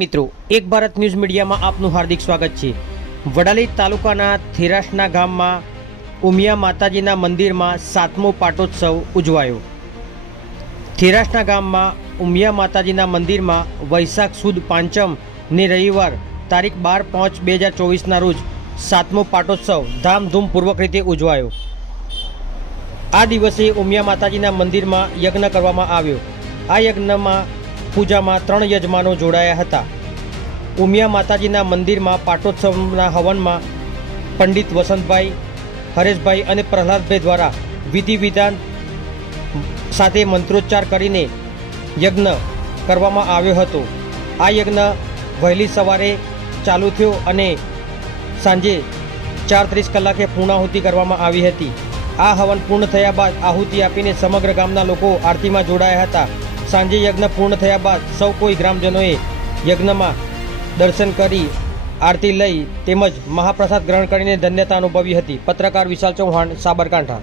મિત્રો, એક ભારત ન્યૂઝ મીડિયામાં આપનું હાર્દિક સ્વાગત છે. વડાલી તાલુકાના થેરાસના ગામમાં ઉમિયા માતાજીના મંદિરમાં સાતમો પાટોત્સવ ઉજવાયો. થેરાસના ગામમાં ઉમિયા માતાજીના મંદિરમાં વૈશાખ સુદ પાંચમ ને રવિવાર તારીખ બાર પાંચ બે હજાર ચોવીસના રોજ સાતમો પાટોત્સવ ધામધૂમપૂર્વક રીતે ઉજવાયો. આ દિવસે ઉમિયા માતાજીના મંદિરમાં યજ્ઞ કરવામાં આવ્યો. આ યજ્ઞમાં પૂજામાં ત્રણ યજમાનો જોડાયા હતા. ઉમિયા માતાજીના મંદિરમાં પાટોત્સવના હવનમાં પંડિત વસંતભાઈ, હરેશભાઈ અને પ્રહલાદભાઈ દ્વારા વિધિ વિધાન સાથે મંત્રોચ્ચાર કરીને યજ્ઞ કરવામાં આવ્યો હતો. આ યજ્ઞ વહેલી સવારે ચાલુ થયો અને સાંજે ચાર ત્રીસ કલાકે પૂર્ણાહુતિ કરવામાં આવી હતી. આ હવન પૂર્ણ થયા બાદ આહુતિ આપીને સમગ્ર ગામના લોકો આરતીમાં જોડાયા હતા. સાંજે યજ્ઞ પૂર્ણ થયા બાદ સૌ કોઈ ગ્રામજનોએ યજ્ઞમાં દર્શન કરી, આરતી લઈ તેમજ મહાપ્રસાદ ગ્રહણ કરીને ધન્યતા અનુભવી હતી. પત્રકાર વિશાલ ચૌહાણ, સાબરકાંઠા.